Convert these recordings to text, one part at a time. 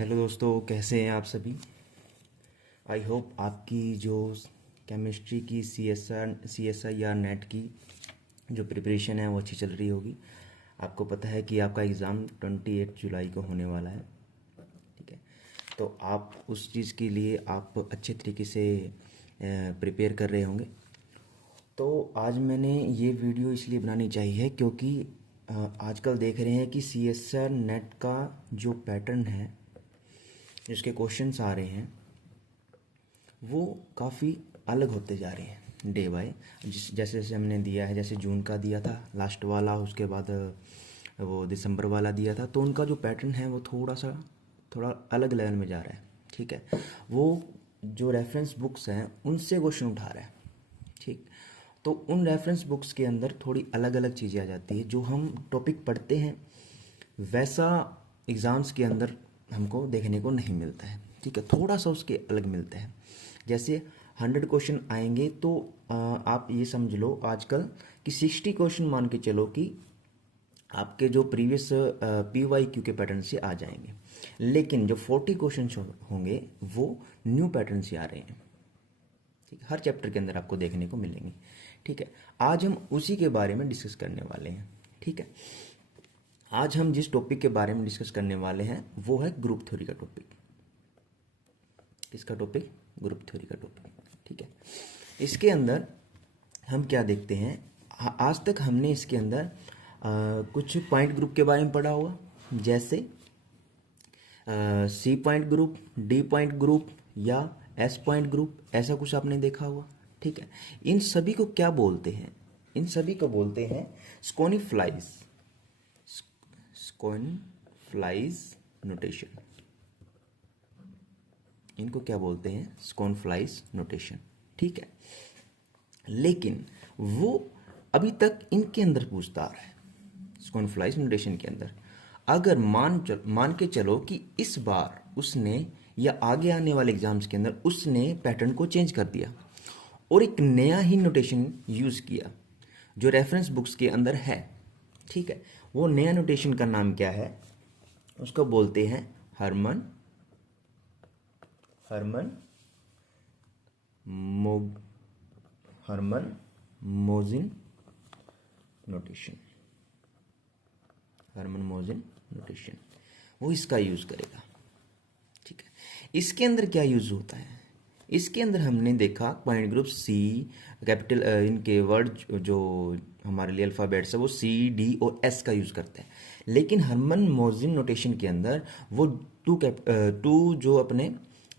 Hello दोस्तों, कैसे हैं आप सभी। आई होप आपकी जो केमिस्ट्री की सी एस आई या नेट की जो प्रिपरेशन है वो अच्छी चल रही होगी। आपको पता है कि आपका एग्ज़ाम 28 जुलाई को होने वाला है। ठीक है, तो आप उस चीज़ के लिए आप अच्छे तरीके से प्रिपेयर कर रहे होंगे। तो आज मैंने ये वीडियो इसलिए बनानी चाहिए क्योंकि आजकल देख रहे हैं कि CSR नेट का जो पैटर्न है, जिसके क्वेश्चंस आ रहे हैं, वो काफ़ी अलग होते जा रहे हैं डे बाय। जैसे जैसे हमने दिया है, जैसे जून का दिया था लास्ट वाला, उसके बाद वो दिसंबर वाला दिया था, तो उनका जो पैटर्न है वो थोड़ा अलग लेवल में जा रहा है। ठीक है, वो जो रेफरेंस बुक्स हैं उनसे क्वेश्चन उठा रहा है। ठीक, तो उन रेफरेंस बुक्स के अंदर थोड़ी अलग अलग चीज़ें आ जाती है। जो हम टॉपिक पढ़ते हैं वैसा एग्ज़ाम्स के अंदर हमको देखने को नहीं मिलता है। ठीक है, थोड़ा सा उसके अलग मिलता है। जैसे 100 क्वेश्चन आएंगे तो आप ये समझ लो आजकल कि 60 क्वेश्चन मान के चलो कि आपके जो प्रीवियस PYQ के पैटर्न से आ जाएंगे, लेकिन जो 40 क्वेश्चन होंगे वो न्यू पैटर्न से आ रहे हैं। ठीक, हर चैप्टर के अंदर आपको देखने को मिलेंगे। ठीक है, आज हम उसी के बारे में डिस्कस करने वाले हैं। ठीक है, आज हम जिस टॉपिक के बारे में डिस्कस करने वाले हैं वो है ग्रुप थ्योरी का टॉपिक। किसका टॉपिक? ग्रुप थ्योरी का टॉपिक। ठीक है, इसके अंदर हम क्या देखते हैं, आज तक हमने इसके अंदर कुछ पॉइंट ग्रुप के बारे में पढ़ा होगा, जैसे C point group, D point group या S पॉइंट ग्रुप, ऐसा कुछ आपने देखा होगा। ठीक है, इन सभी को क्या बोलते हैं? इन सभी को बोलते हैं स्कोनीफ्लाइज नोटेशन। इनको क्या बोलते हैं? स्कोनफ्लाइज नोटेशन। ठीक है, लेकिन वो अभी तक इनके अंदर पूछता आ रहा है, स्कोनफ्लाइज नोटेशन के अंदर। अगर मान के चलो कि इस बार उसने या आगे आने वाले एग्जाम्स के अंदर उसने पैटर्न को चेंज कर दिया और एक नया ही नोटेशन यूज़ किया जो रेफरेंस बुक्स के अंदर है। ठीक है, वो नया नोटेशन का नाम क्या है? उसको बोलते हैं हर्मन मोजिन नोटेशन। हर्मन मोजिन नोटेशन, वो इसका यूज़ करेगा। ठीक है, इसके अंदर क्या यूज़ होता है? इसके अंदर हमने देखा पॉइंट ग्रुप C, कैपिटल इनके वर्ड जो हमारे लिए अल्फ़ाबेट्स है वो C, D और S का यूज़ करते हैं। लेकिन हर्मन मोजिन नोटेशन के अंदर वो टू जो अपने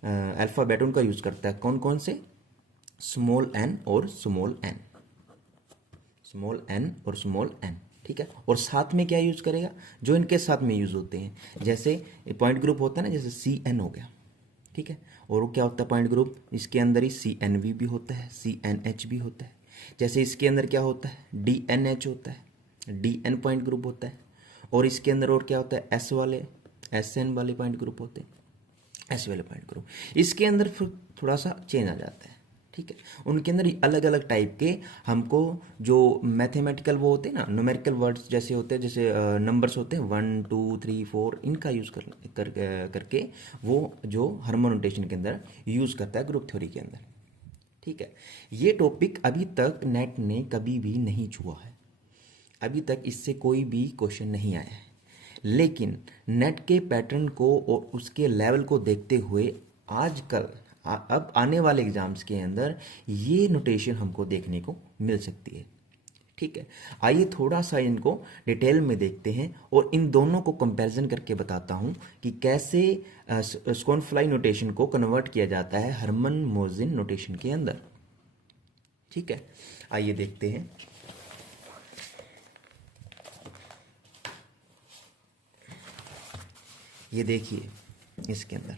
अल्फ़ाबेट उनका यूज़ करता है। कौन कौन से? स्मॉल n और स्मॉल n। ठीक है, और साथ में क्या यूज़ करेगा? जो इनके साथ में यूज़ होते हैं, जैसे पॉइंट ग्रुप होता है ना, जैसे CN हो गया। ठीक है, और वो क्या होता है पॉइंट ग्रुप? इसके अंदर ही CNV भी होता है, CNH भी होता है। जैसे इसके अंदर क्या होता है? DNH होता है, DN पॉइंट ग्रुप होता है। और इसके अंदर और क्या होता है? SN वाले पॉइंट ग्रुप होते हैं, S वाले पॉइंट ग्रुप। इसके अंदर फिर थोड़ा सा चेंज आ जाता है। ठीक है, उनके अंदर अलग अलग टाइप के हमको जो मैथमेटिकल वो होते हैं ना, न्यूमेरिकल वर्ड्स जैसे होते हैं, जैसे नंबर्स होते हैं 1 2 3 4, इनका यूज़ करके वो जो हर्मन नोटेशन के अंदर यूज़ करता है ग्रुप थ्योरी के अंदर। ठीक है, ये टॉपिक अभी तक नेट ने कभी भी नहीं छुआ है, अभी तक इससे कोई भी क्वेश्चन नहीं आया है। लेकिन नेट के पैटर्न को और उसके लेवल को देखते हुए आजकल अब आने वाले एग्जाम्स के अंदर ये नोटेशन हमको देखने को मिल सकती है। ठीक है, आइए थोड़ा सा इनको डिटेल में देखते हैं और इन दोनों को कंपैरिजन करके बताता हूं कि कैसे स्कोनफ्लाई नोटेशन को कन्वर्ट किया जाता है हर्मन मोजिन नोटेशन के अंदर। ठीक है, आइए देखते हैं। ये देखिए, इसके अंदर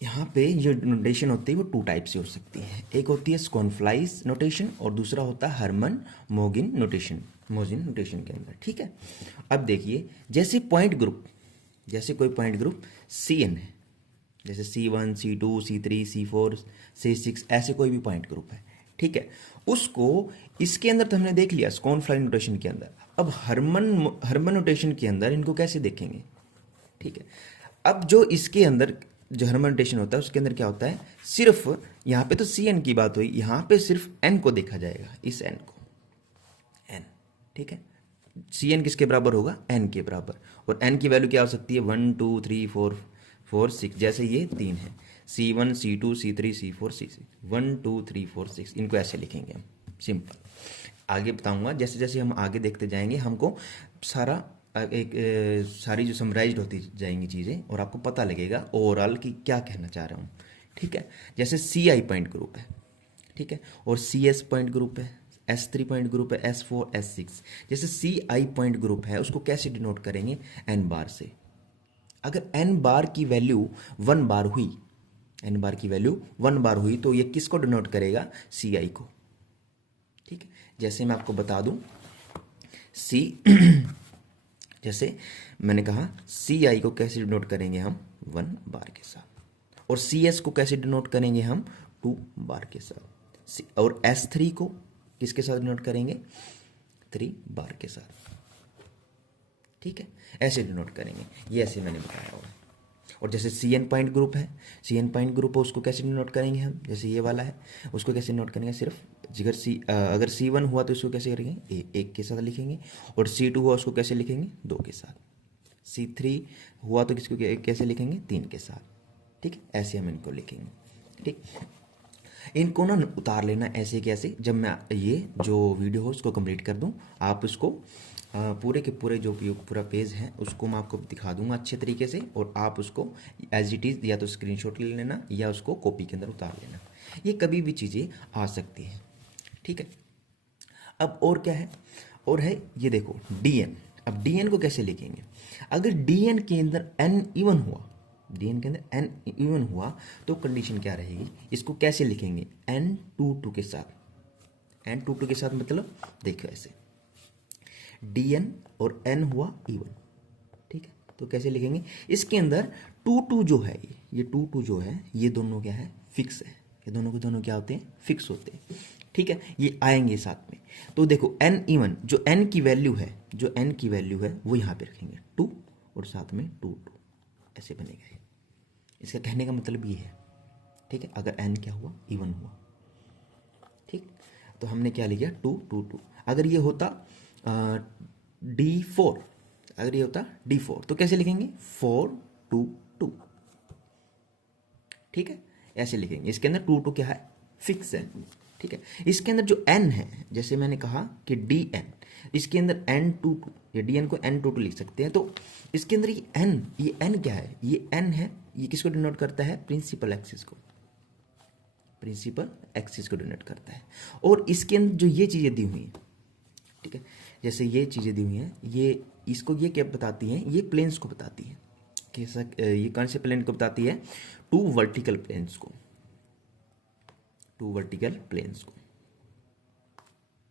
यहाँ पे जो नोटेशन होती है वो 2 टाइप से हो सकती है। एक होती है स्कोनफ्लाइज नोटेशन और दूसरा होता है हर्मन मोजिन नोटेशन के अंदर। ठीक है, अब देखिए, जैसे कोई पॉइंट ग्रुप CN है, जैसे C1 C2 C3 C4 C6, ऐसे कोई भी पॉइंट ग्रुप है। ठीक है, उसको इसके अंदर तो हमने देख लिया स्कोनफ्लाई नोटेशन के अंदर। अब हर्मन नोटेशन के अंदर इनको कैसे देखेंगे? ठीक है। अब जो इसके अंदर जो हार्मोनाइजेशन होता है उसके अंदर क्या होता है, सिर्फ यहाँ पे तो सी एन की बात हुई, यहाँ पे सिर्फ एन को देखा जाएगा, इस एन को, एन, ठीक है। सी एन किसके बराबर होगा, एन के बराबर, और एन की वैल्यू क्या हो सकती है, 1 2 3 4 6, जैसे ये 3 है, C1 C2 C3 C4 C6, 1 2 3 4 6, इनको ऐसे लिखेंगे हम, सिंपल। आगे बताऊंगा, जैसे जैसे हम आगे देखते जाएंगे हमको सारा सारी जो समराइज्ड होती जाएंगी चीज़ें, और आपको पता लगेगा ओवरऑल कि क्या कहना चाह रहा हूँ, ठीक है। जैसे सी आई पॉइंट ग्रुप है, ठीक है, और सी एस पॉइंट ग्रुप है, S3 पॉइंट ग्रुप है, S4 S6। जैसे सी आई पॉइंट ग्रुप है उसको कैसे डिनोट करेंगे, एन बार से। अगर एन बार की वैल्यू 1 बार हुई, एन बार की वैल्यू 1 बार हुई तो ये किसको डिनोट करेगा, सी आई को, ठीक है। जैसे मैं आपको बता दूं, सी जैसे मैंने कहा सी आई को कैसे डिनोट करेंगे हम, 1 बार के साथ, और सी एस को कैसे डिनोट करेंगे हम, 2 बार के साथ, और S3 को किसके साथ डिनोट करेंगे, 3 बार के साथ, ठीक है। ऐसे डिनोट करेंगे, ये ऐसे मैंने बताया हुआ है। और जैसे सी एन पॉइंट ग्रुप है, सी एन पॉइंट ग्रुप है उसको कैसे डिनोट करेंगे हम, जैसे ये वाला है उसको कैसे नोट करेंगे, सिर्फ अगर C1 हुआ तो इसको कैसे करेंगे, एक के साथ लिखेंगे, और C2 हुआ उसको कैसे लिखेंगे, 2 के साथ, C3 हुआ तो किसको कैसे लिखेंगे, 3 के साथ, ठीक है। ऐसे हम इनको लिखेंगे, ठीक। इनको ना उतार लेना ऐसे कैसे, जब मैं ये जो वीडियो हो उसको कंप्लीट कर दूं, आप इसको पूरे के पूरे जो पूरा पेज है उसको मैं आपको दिखा दूंगा अच्छे तरीके से, और आप उसको एज इट इज़ या तो स्क्रीनशॉट ले लेना या उसको कॉपी के अंदर उतार लेना, ये कभी भी चीज़ें आ सकती हैं, ठीक है। अब और क्या है, और है ये देखो DN। अब DN को कैसे लिखेंगे, अगर DN के अंदर n इवन हुआ, DN के अंदर n इवन हुआ तो कंडीशन क्या रहेगी, इसको कैसे लिखेंगे, n22 के साथ, n22 के साथ मतलब देखो ऐसे DN और n हुआ इवन, ठीक है। तो कैसे लिखेंगे, इसके अंदर 22 जो है, ये 22 जो है ये दोनों क्या है, फिक्स है, ये दोनों के दोनों क्या होते हैं, फिक्स होते हैं, ठीक है। ये आएंगे साथ में, तो देखो n इवन जो n की वैल्यू है, जो n की वैल्यू है वो यहाँ पे रखेंगे 2 और साथ में 2 2, ऐसे बनेगा। इसका कहने का मतलब ये है, ठीक है, अगर n क्या हुआ, इवन हुआ, ठीक। तो हमने क्या लिखा, 2 2 2। अगर ये होता D4, अगर ये होता D4 तो कैसे लिखेंगे, 4 2 2, ठीक है, ऐसे लिखेंगे। इसके अंदर 2 2 क्या है, फिक्स है, ठीक है। इसके अंदर जो n है, जैसे मैंने कहा कि DN, इसके अंदर n22, या DN को n22 लिख सकते हैं, तो इसके अंदर ये n क्या है, ये n है, ये किसको डिनोट करता है, प्रिंसिपल एक्सिस को, प्रिंसिपल एक्सिस को डिनोट करता है। और इसके अंदर जो ये चीज़ें दी हुई हैं, ठीक है, जैसे ये चीज़ें दी हुई हैं, ये इसको ये क्या बताती हैं, ये प्लेन्स को बताती है, कैसा, ये कौन से प्लेन को बताती है, 2 वर्टिकल प्लेन्स को, 2 वर्टिकल प्लेन्स को,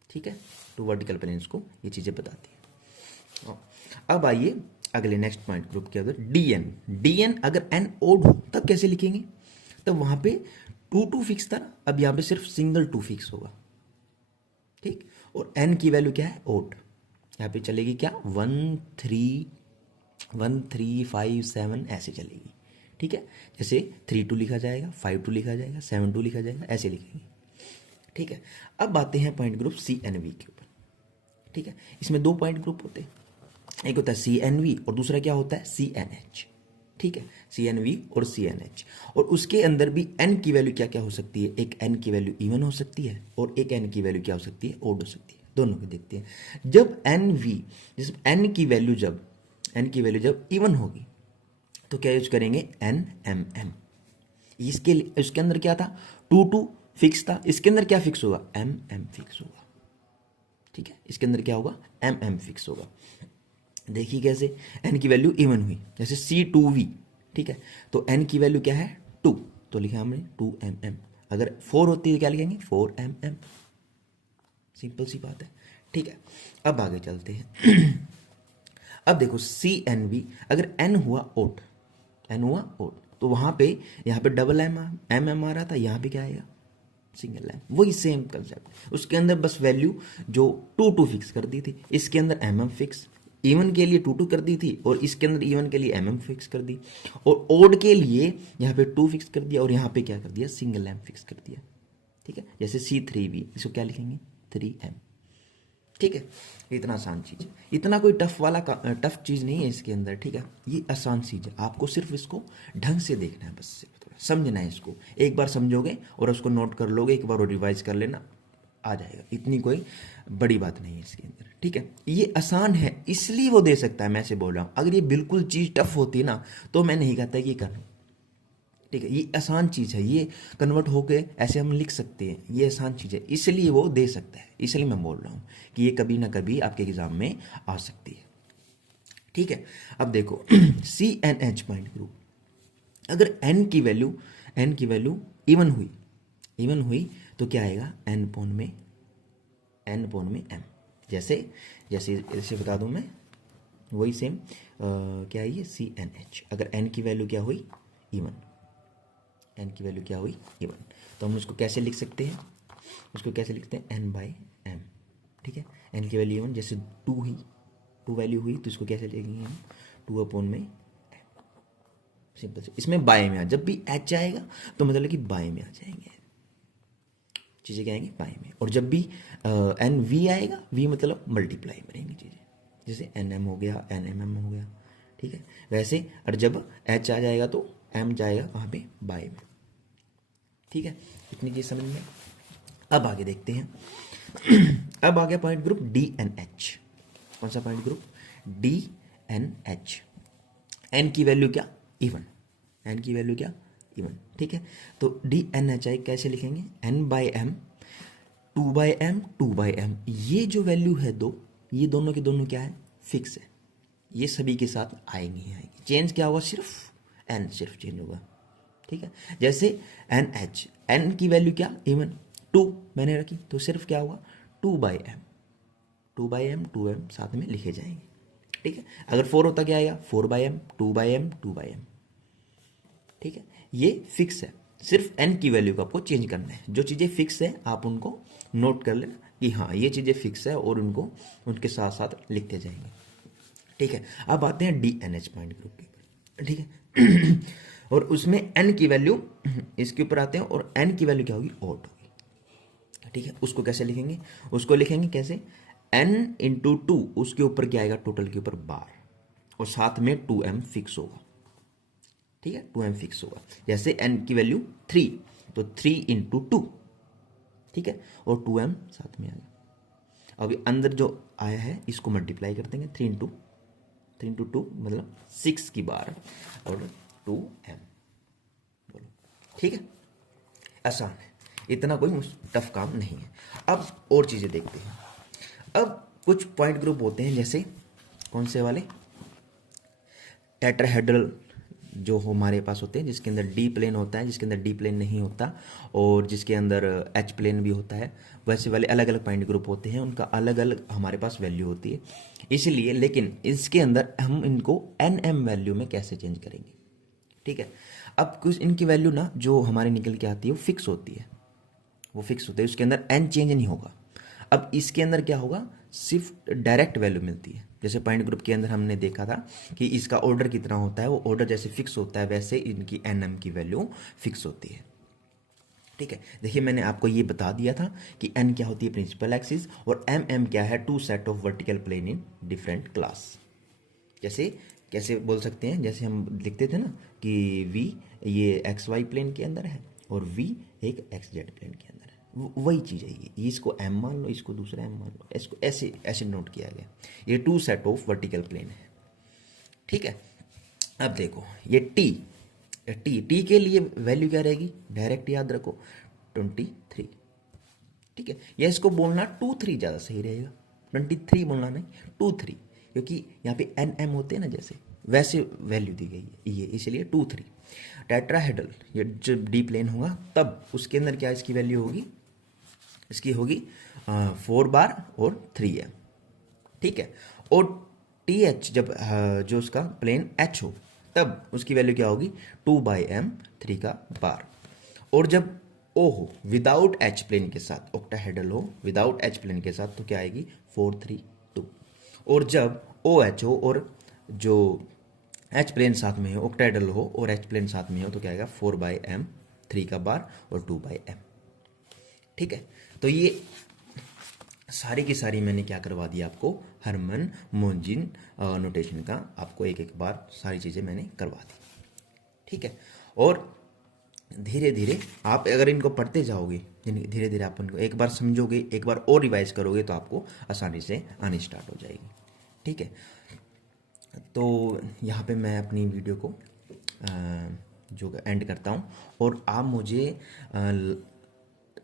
ठीक है, 2 वर्टिकल प्लेन्स को ये चीज़ें बताती है। अब आइए अगले नेक्स्ट पॉइंट ग्रुप के अंदर DN अगर n ओड हो तब कैसे लिखेंगे, तब वहां पे 2 2 फिक्स था, अब यहाँ पे सिर्फ सिंगल 2 फिक्स होगा, ठीक। और n की वैल्यू क्या है, ओड, यहाँ पे चलेगी क्या, 1 3 5 7 ऐसे चलेगी, ठीक है। जैसे 3 2 लिखा जाएगा, 5 2 लिखा जाएगा, 7 2 लिखा जाएगा, ऐसे लिखेंगे, ठीक है। अब आते हैं पॉइंट ग्रुप CNV के ऊपर, ठीक है। इसमें 2 पॉइंट ग्रुप होते हैं, एक होता है CNV और दूसरा क्या होता है, CNH, ठीक है। CNV और CNH, और उसके अंदर भी n की वैल्यू क्या क्या हो सकती है, एक n की वैल्यू इवन हो सकती है और एक n की वैल्यू क्या हो सकती है, ओड हो सकती है। दोनों को देखते हैं। जब जैसे n की वैल्यू जब इवन होगी तो क्या यूज करेंगे, NMM। इसके अंदर क्या था, 2 2 फिक्स था, इसके अंदर क्या फिक्स होगा, MM फिक्स होगा, ठीक है। इसके अंदर क्या होगा, MM फिक्स होगा। देखिए कैसे n की वैल्यू इवन हुई, जैसे C2V, ठीक है, तो n की वैल्यू क्या है, 2, तो लिखा हमने 2mm। अगर 4 होती है क्या लिखेंगे, 4mm, सिंपल सी बात है, ठीक है। अब आगे चलते हैं। अब देखो CNV, अगर n हुआ ओड, तो वहां पे यहाँ पे डबल MM आ रहा था, यहाँ पे क्या आएगा, सिंगल एम, वही सेम कंसेप्ट। उसके अंदर बस वैल्यू जो 2 2 फिक्स कर दी थी, इसके अंदर MM फिक्स, इवन के लिए 2 कर दी थी और इसके अंदर इवन के लिए mm फिक्स कर दी, और ओड के लिए यहाँ पे 2 फिक्स कर दिया और यहाँ पे क्या कर दिया, सिंगल m फिक्स कर दिया। ठीक है, जैसे C3V, इसको क्या लिखेंगे 3m। ठीक है, इतना आसान चीज़ है, इतना कोई टफ चीज़ नहीं है इसके अंदर। ठीक है, ये आसान चीज़ है, आपको सिर्फ इसको ढंग से देखना है, बस थोड़ा समझना है इसको। एक बार समझोगे और उसको नोट कर लोगे, एक बार और रिवाइज कर लेना, आ जाएगा। इतनी कोई बड़ी बात नहीं है इसके अंदर। ठीक है, ये आसान है इसलिए वो दे सकता है, मैं से बोल रहा हूँ। अगर ये बिल्कुल चीज़ टफ होती ना तो मैं नहीं कहता कि ये करना। ठीक है, ये आसान चीज़ है, ये कन्वर्ट होके ऐसे हम लिख सकते हैं, ये आसान चीज़ है इसलिए वो दे सकता है। इसलिए मैं बोल रहा हूँ कि ये कभी ना कभी आपके एग्जाम में आ सकती है। ठीक है, अब देखो CNH पॉइंट ग्रुप, अगर n की वैल्यू इवन हुई तो क्या आएगा, n पॉन में m। जैसे इसे बता दूं मैं, वही सेम क्या है ये CNH। अगर n की वैल्यू क्या हुई, इवन, तो हम उसको कैसे लिख सकते हैं, n/m। ठीक है, n की वैल्यू इवन, जैसे 2 वैल्यू हुई तो इसको कैसे लिखेंगे हम, 2/m। सिंपल से, इसमें बाय में जब भी h आएगा तो मतलब कि बाय में आ जाएंगे चीज़ें, क्या आएंगी बाय में। और जब भी NV आएगा, V मतलब मल्टीप्लाई करेंगे चीज़ें, जैसे NM हो गया, NMM हो गया। ठीक है, वैसे और जब H आ जाएगा तो M जाएगा वहाँ पे बाय में। ठीक है, इतनी चीज़ समझ में। अब आगे देखते हैं अब आ गया पॉइंट ग्रुप DNH। कौन सा पॉइंट ग्रुप, DNH। n की वैल्यू क्या, इवन, ठीक है, तो DNHI कैसे लिखेंगे, n/m 2/m। ये जो वैल्यू है ये दोनों के दोनों क्या है, फिक्स है, ये सभी के साथ आएंगी। चेंज क्या होगा, सिर्फ चेंज होगा। ठीक है, जैसे NH, n की वैल्यू क्या, इवन, 2 मैंने रखी तो सिर्फ क्या होगा 2/m 2m साथ में लिखे जाएंगे। ठीक है, अगर 4 होता क्या आएगा, 4/m 2/m। ठीक है, ये फिक्स है, सिर्फ n की वैल्यू को आपको चेंज करना है। जो चीज़ें फिक्स है आप उनको नोट कर लेना कि हाँ ये चीज़ें फिक्स है, और उनको उनके साथ साथ लिखते जाएंगे। ठीक है, अब आते हैं DNH पॉइंट ग्रुप के ऊपर। ठीक है और उसमें n की वैल्यू इसके ऊपर आते हैं, और n की वैल्यू क्या होगी, ऑड होगी। ठीक है, उसको कैसे लिखेंगे, उसको लिखेंगे कैसे, n × 2, उसके ऊपर क्या आएगा, टोटल के ऊपर बार, और साथ में 2m फिक्स होगा। ठीक है, 2m फिक्स होगा। जैसे n की वैल्यू 3 तो 3 × 2। ठीक है, और 2m साथ में आ गया। अभी अंदर जो आया है इसको मल्टीप्लाई कर देंगे, 3 × 2 मतलब 6 की बार और 2m। बोलो, ठीक है, आसान है, इतना कोई टफ काम नहीं है। अब और चीज़ें देखते हैं। अब कुछ पॉइंट ग्रुप होते हैं, जैसे कौन से वाले, टेट्राहेड्रल जो हमारे पास होते हैं, जिसके अंदर डी प्लेन होता है, जिसके अंदर डी प्लेन नहीं होता, और जिसके अंदर एच प्लेन भी होता है। वैसे वाले अलग अलग पॉइंट ग्रुप होते हैं, उनका अलग अलग हमारे पास वैल्यू होती है इसलिए। लेकिन इसके अंदर हम इनको NM वैल्यू में कैसे चेंज करेंगे। ठीक है, अब कुछ इनकी वैल्यू ना जो हमारे निकल के आती है वो फिक्स होती है, उसके अंदर n चेंज नहीं होगा। अब इसके अंदर क्या होगा, सिर्फ डायरेक्ट वैल्यू मिलती है। जैसे पॉइंट ग्रुप के अंदर हमने देखा था कि इसका ऑर्डर कितना होता है, वो ऑर्डर जैसे फिक्स होता है वैसे इनकी NM की वैल्यू फिक्स होती है। ठीक है, देखिए मैंने आपको ये बता दिया था कि n क्या होती है, प्रिंसिपल एक्सिस, और MM क्या है, 2 set of vertical plane in different class. जैसे कैसे बोल सकते हैं, जैसे हम लिखते थे ना कि V ये XY प्लेन के अंदर है और V एक XZ प्लेन के अंदर है, वही चीज़ है ये। इसको M मान लो, इसको दूसरा M मान लो, इसको ऐसे ऐसे नोट किया गया। ये 2 सेट ऑफ वर्टिकल प्लेन है। ठीक है, अब देखो ये T के लिए वैल्यू क्या रहेगी, डायरेक्ट याद रखो 23। ठीक है, या इसको बोलना 23 ज़्यादा सही रहेगा, 23 बोलना नहीं 23, क्योंकि यहाँ पे NM होते हैं ना, जैसे वैसे वैल्यू दी गई है ये, इसलिए 23। टेट्राहेड्रल ये जब डी प्लेन होगा तब उसके अंदर क्या इसकी वैल्यू होगी, इसकी होगी 4 बार और 3m। ठीक है, और TH जब जो उसका प्लेन H हो तब उसकी वैल्यू क्या होगी, 2/m 3 का बार। और जब O हो विदाउट H प्लेन के साथ, ऑक्टाहेड्रल हो विदाउट H प्लेन के साथ, तो क्या आएगी 4 3 2। और जब ओ एच हो और जो एच प्लेन साथ में हो, ऑक्टाइडल हो और एच प्लेन साथ में हो, तो क्या आएगा 4/m, 3 का बार और 2/m। ठीक है, तो ये सारी की सारी मैंने क्या करवा दिया आपको, हरमन मोंजिन नोटेशन का आपको एक एक बार सारी चीज़ें मैंने करवा दी। ठीक है, और धीरे धीरे आप अगर इनको पढ़ते जाओगे, धीरे धीरे आप इनको एक बार समझोगे, एक बार और रिवाइज करोगे, तो आपको आसानी से आनी स्टार्ट हो जाएगी। ठीक है, तो यहाँ पे मैं अपनी वीडियो को जो एंड करता हूँ, और आप मुझे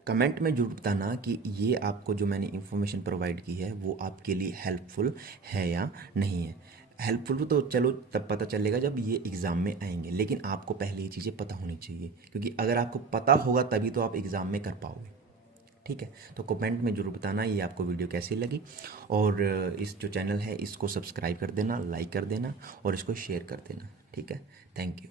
कमेंट में जरूर बताना कि ये आपको जो मैंने इंफॉर्मेशन प्रोवाइड की है वो आपके लिए हेल्पफुल है या नहीं है। हेल्पफुल तो चलो तब पता चलेगा जब ये एग्ज़ाम में आएंगे, लेकिन आपको पहले ये चीज़ें पता होनी चाहिए, क्योंकि अगर आपको पता होगा तभी तो आप एग्ज़ाम में कर पाओगे। ठीक है, तो कमेंट में ज़रूर बताना ये आपको वीडियो कैसी लगी, और इस जो चैनल है इसको सब्सक्राइब कर देना, लाइक कर देना और इसको शेयर कर देना। ठीक है, थैंक यू।